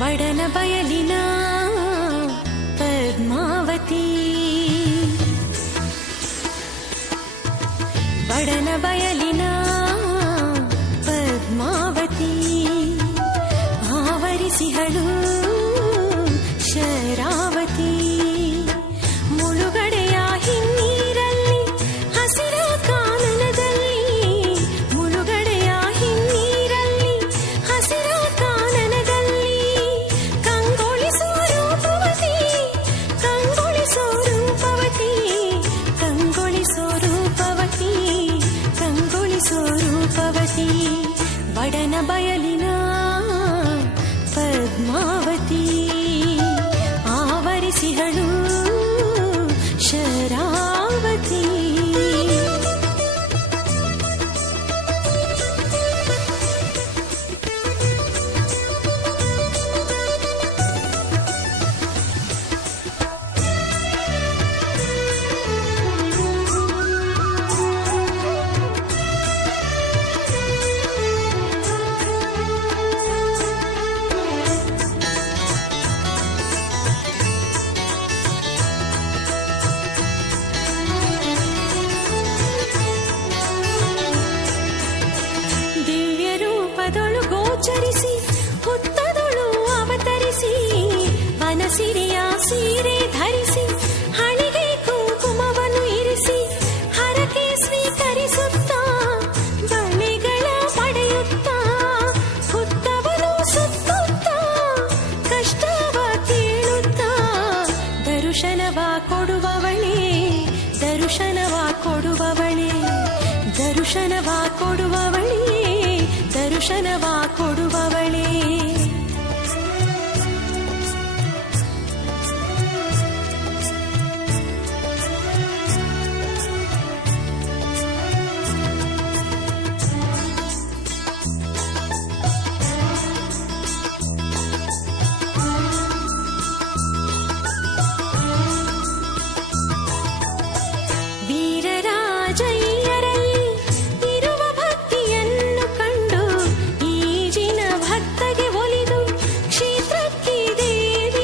ಬಡನ ಬಯಲಿನ ಪದ್ಮಾವತಿ, ಬಡನ ಬಯಲಿನ ಪದ್ಮಾವತಿ, ಆವರಿಸಿಹಳು ಶರಾವತಿ. ಮುಳುಗಡೆಯ ಹಿನ್ನೀರಲ್ಲಿ ಹಸಿರ ಕಾನನದಲ್ಲಿ, ಮುಳುಗಡೆಯ ಹಿನ್ನೀರಲ್ಲಿ ಹಸಿರ ಕಾನನದಲ್ಲಿ, ಕಂಗೊಳಿಸೋ ರೂಪವತಿ, ಕಂಗೊಳಿಸೋ ರೂಪವತಿ, ಕಂಗೊಳಿಸೋ ರೂಪವತಿ, ಕಂಗೊಳಿಸೋ ರೂಪವತಿ. ಬಡನ ಬಯಲಿನ ಪದ್ಮಾವತಿ, ಆವರಿಸಿಹಳು ಶರಾವತಿ. ಗೋಚರಿಸಿ ಹುತ್ತದೊಳು ಅವತರಿಸಿ ವನಸಿರಿಯ